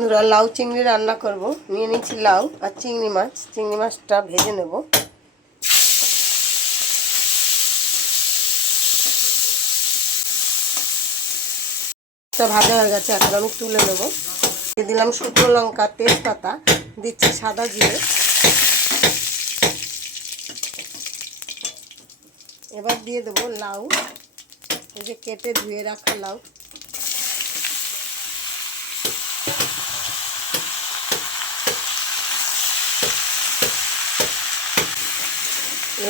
বন্ধুরা লাউ চিংড়ি রান্না করব। নিয়ে নিচ্ছি লাউ আর চিংড়ি মাছ। চিংড়ি মাছটা ভেজে নেব। ভাজা হয়ে গেছে, এখন আমি তুলে নেব। দিয়ে দিলাম শুকনো লঙ্কা, তেজপাতা, দিচ্ছি সাদা জিরে। এবার দিয়ে দেবো লাউ, এই যে কেটে ধুয়ে রাখা লাউ।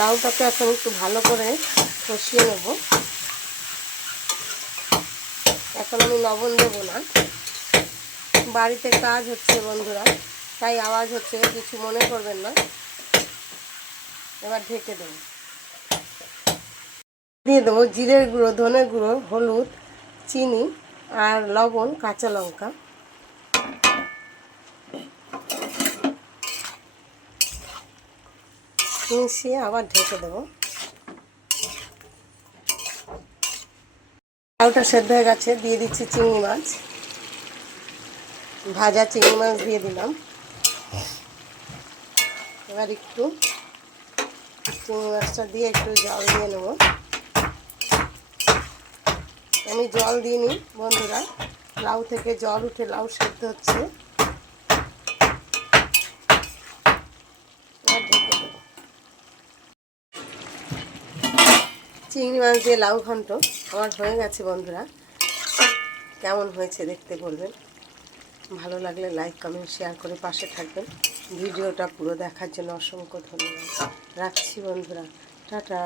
লাউটাকে এখন একটু ভালো করে কষিয়ে নেব। এখন আমি লবণ দেবো না, বাড়িতে কাজ হচ্ছে বন্ধুরা, তাই আওয়াজ হচ্ছে, কিছু মনে করবেন না। এবার ঢেকে দেবো। দিয়ে দেবো জিরের গুঁড়ো, ধনের গুঁড়ো, হলুদ, চিনি আর লবণ, কাঁচা লঙ্কা। মিশিয়ে আবার ঢেকে দেবো। লাউটা সেদ্ধ হয়ে গেছে, দিয়ে দিচ্ছি চিংড়ি মাছ। ভাজা চিংড়ি মাছ দিয়ে দিলাম। এবার একটু চিংড়ি মাছটা দিয়ে একটু জল দিয়ে নেব। আমি জল দিইনি বন্ধুরা, লাউ থেকে জল উঠে লাউ সেদ্ধ হচ্ছে। চিংড়ি মাছ দিয়ে লাউ ঘন্ট আমার হয়ে গেছে বন্ধুরা। কেমন হয়েছে দেখতে বলবেন। ভালো লাগলে লাইক, কমেন্ট, শেয়ার করে পাশে থাকবেন। ভিডিওটা পুরো দেখার জন্য অসংখ্য ধন্যবাদ। রাখছি বন্ধুরা, টাটা।